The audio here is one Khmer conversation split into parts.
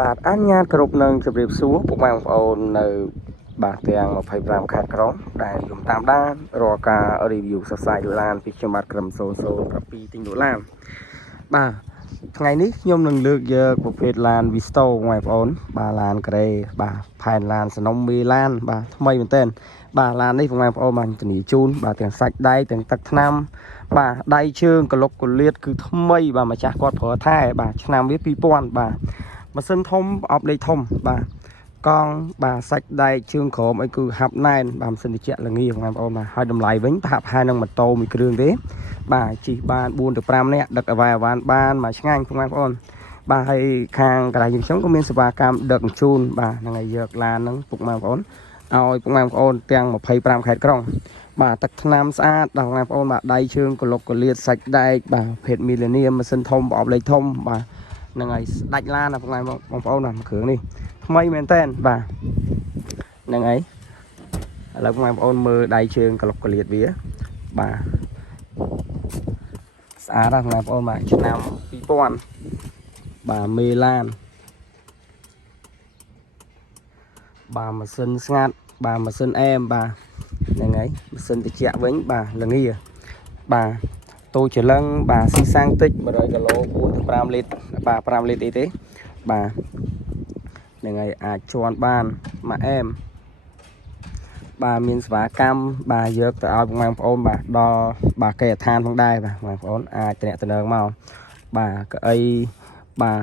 បាទអញ្ញាតគ្រប់នឹងជម្រាបសួរពុកម៉ែបងប្អូននៅបាទទាំង25ខេត្តក្រុងដែលខ្ញុំតាមដានរាល់ការ review សរសៃឡានពីខ្ញុំបាទក្រុម007ទិញលក់ឡានបាទថ្ងៃនេះខ្ញុំនឹងលើកយកប្រភេទឡាន Visto បងប្អូនបាទឡានក្រេបាទផែនឡានសនំមេឡានបាទថ្មីមែនទែនបាទឡាននេះបងប្អូនបានធានាជូនបាទទាំងសាច់ដែកទាំងទឹកថ្នាំបាទដៃជើងក្លុកកលៀតគឺថ្មីបាទម្ចាស់គាត់ប្រើថែបាទឆ្នាំវា2000បាទម៉ាស៊ីនធំប្រអប់លេខធំបាទកង់បាទសាច់ដែកជើងក្រោមអីគឺហាប់ណែនបាទម៉ាស៊ីនត្រជាក់ល្ងាបងប្អូនបាទហើយតម្លៃវិញប្រហាក់ប្រហែលនឹងម៉ូតូមួយគ្រឿងទេបាទជិះបាន4ទៅ5នាក់ដឹកអាវ៉ាបានមកឆ្ងាញ់បងប្អូនបាទហើយខាងកន្លែងខ្ញុំក៏មានសេវាកម្មដឹកជញ្ជូនបាទហ្នឹងហើយយកឡានហ្នឹងពុកម៉ែបងប្អូនឲ្យពុកម៉ែបងប្អូនទាំង25ខេត្តក្រុងបាទទឹកថ្នាំស្អាតដល់បងប្អូនបាទដៃជើងក្លុកកលៀតសាច់ដែកបាទភេទមីលេនីម៉ាស៊ីនធំប្រអប់លេខធំបាទហ្នឹងហើយស្ដាច់ឡានណាបងប្អូនណាគ្រឿងនេះថ្មីមែនតើបាទហ្នឹងហើយឥឡូវបងប្អូនមើលដៃជើងក្លុកកលៀតវាបាទស្អាតណាស់បងប្អូនបាទឆ្នាំ2000បាទមេឡានបាទម៉ាស៊ីនស្ងាត់បាទម៉ាស៊ីនអែមបាទហ្នឹងហើយម៉ាស៊ីនត្រជាក់វិញបាទល្ងាបាទតូចច្រឡឹងបាទស៊ីសាំងតិច100គីឡូ4ទៅ5លីត្របាទ5លីត្រអីទេបាទហ្នឹងហើយអាចជន់បានមកអែមបាទមានសេវាកម្មបាទយកទៅឲ្យបងប្អូនបាទដល់បាទគេឋានផងដែរបាទបងប្អូនអាចតំណែងមកបាទកៅអីបាទ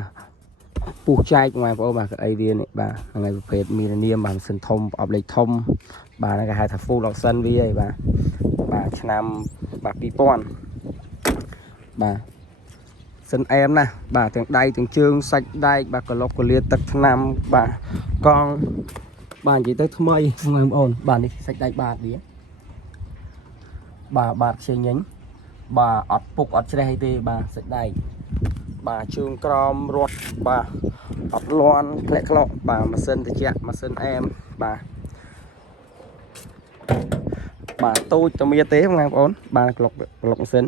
ពុះចែកបងប្អូនបាទកៅអីវានេះបាទហ្នឹងហើយប្រភេទមីលេនីមបាទម៉ាស៊ីនធំប្រអប់លេខធំបាទគេហៅថា full option វាឯងបាទឆ្នាំបាទ2000បាទសិនអែមណាស់បាទទាំងដៃទាំងជើងសាច់ដែកបាទក្លុកកលៀតទឹកថ្នាំបាទកង់បាទនិយាយទៅថ្មីបងប្អូនបាទនេះសាច់ដែកបាទវាបាទខ្ចីញញបាទអត់ពុកអត់ច្រេះអីទេបាទសាច់ដែកបាទជើងក្រមរត់បាទអត់លន់ធ្លាក់ក្លោកបាទម៉ាស៊ីនត្រជាក់ម៉ាស៊ីនអែមបាទតូចតែមានទេបងប្អូនបាទក្លុកម៉ាស៊ីន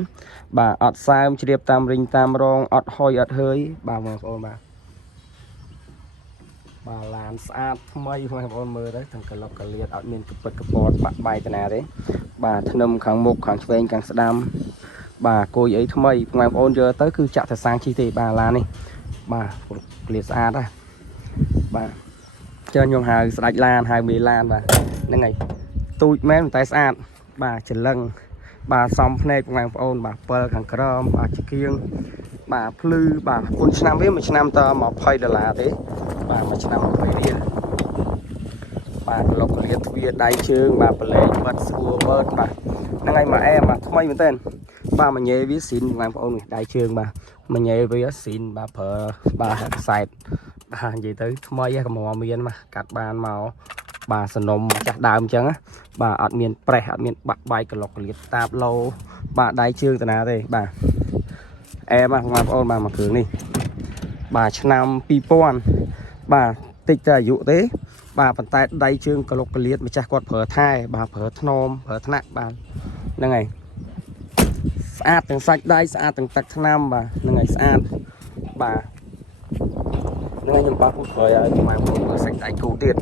បាទអត់សើមជ្រាបតាមរីងតាមរងអត់ហុយអត់ហើយបាទបងប្អូនបាទឡានស្អាតថ្មីបងប្អូនមើលទៅទាំងក្លុកកលៀតអត់មានកពិតកពតបាក់បាយតាណាទេបាទធ្នឹមខាងមុខខាងឆ្វេងខាងស្ដាំបាទគួយអីថ្មីបងប្អូនយកទៅគឺចាក់តែសាំងជិះទេបាទឡាននេះបាទកលៀតស្អាតណាបាទជើញខ្ញុំហៅស្ដាច់ឡានហៅមេឡានបាទហ្នឹងហើយទូចមែនតែស្អាតបាទច្រឡឹងបាទសំភ្នែកបងប្អូនបាទ7ខាងក្រោមបាទជាគៀងបាទភ្លឺបាទគុណឆ្នាំវាមួយឆ្នាំត$20ទេបាទមួយឆ្នាំ20រៀលបាទក្លុកកលៀតទ្វារដៃជើងបាទប្រឡែងបិទស្គួរមើលបាទហ្នឹងហើយមកអែមបាទថ្មីមែនតើបាទមញ៉េវាស៊ីនបងប្អូននេះដៃជើងបាទមញ៉េវាស៊ីនបាទប្រើបាទខ្សែតបាទនិយាយទៅថ្មីកម្រមានបាទកាត់បានមកបាទសនំចាស់ដើមអញ្ចឹងបាទអត់មានប្រេះអត់មានបាក់បាយក្លុកកលៀតតាបឡូបាទដៃជើងតាណាទេបាទអែមបងប្អូនបាទមកគ្រឿងនេះបាទឆ្នាំ2000បាទតិចតែអាយុទេបាទប៉ុន្តែដៃជើងក្លុកកលៀតម្ចាស់គាត់ប្រើថែបាទប្រើថ្នមប្រើថ្នាក់បាទហ្នឹងហើយស្អាតទាំងសាច់ដៃស្អាតទាំងទឹកថ្នាំបាទហ្នឹងហើយស្អាតបាទហ្នឹងហើយខ្ញុំបាទពុះក្រោយឲ្យបងប្អូនមើលសាច់ដៃគូទៀត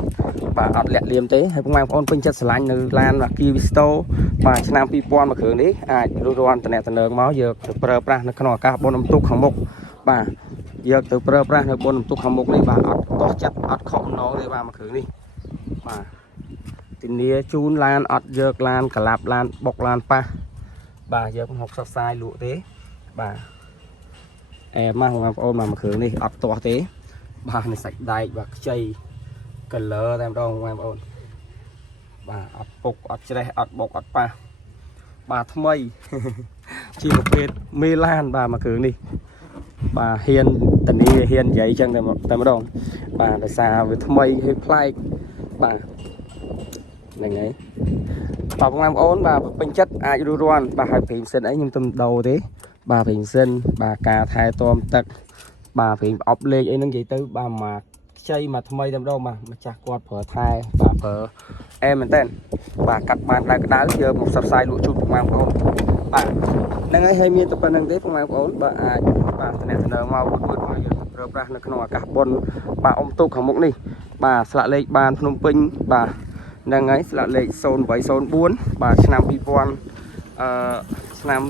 បាទអត់លាក់លៀមទេហើយបងប្អូនពេញចិត្តស្រឡាញ់នៅឡាន Kia Visto បាទឆ្នាំ2000មកគ្រឿងនេះអាចរួចរាល់តំណែងមកយកទៅប្រើប្រាស់នៅក្នុងអាកាសបុណ្យអុំទូកខាងមុខបាទយកទៅប្រើប្រាស់នៅបុណ្យអុំទូកខាងមុខនេះបាទអត់តោះចិត្តអត់ខកណោទេបាទមកគ្រឿងនេះបាទធានាជូនឡានអត់យកឡានកលាប់ឡានបុកឡានប៉ះបាទយក60សាយលក់ទេបាទអែមមកបងប្អូនមកគ្រឿងនេះអត់ទាស់ទេបាទនេះសាច់ដែកបាទខ្ចី color តែម្ដងបងប្អូនបាទអត់ពុកអត់ច្រេះអត់បុកអត់ប៉ះបាទថ្មីជាប្រភេទមេឡានបាទមកគ្រឿងនេះបាទហ៊ានតានីហ៊ាននិយាយចឹងតែម្ដងបាទដោយសារវាថ្មីហើយប្លែកបាទហ្នឹងហើយបងប្អូនបាទពេញចិត្តអាចរួចរាល់បាទហើយព្រីមសិនអីខ្ញុំទៅដូរទេបាទព្រីមសិនបាទការថែទាំទឹកបាទព្រីមអប់លេខអីហ្នឹងនិយាយទៅបាទមកខ្ចីមកថ្មីតែម្ដងបាទម្ចាស់គាត់ប្រើថែបាទប្រើអែមមែនតើបាទកាត់បានក្តៅយកមកផ្សព្វផ្សាយលក់ជូនបងប្អូនបាទហ្នឹងហើយមានតែប៉ុណ្្នឹងទេបងប្អូនបាទអាចបាទតំណែងមករួចមកយកទៅ ប្រើប្រាស់នៅក្នុងអាកាសបុណ្យបាទអ៊ំទូកខាងមុខនេះបាទស្លាកលេខបានភ្នំពេញបាទហ្នឹងហើយស្លាកលេខ0804បាទឆ្នាំ2000ឆ្នាំ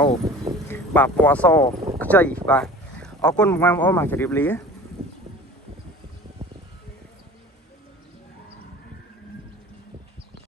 00បាទពណ៌សខ្ចីបាទអរគុណបងប្អូនមកជម្រាបលា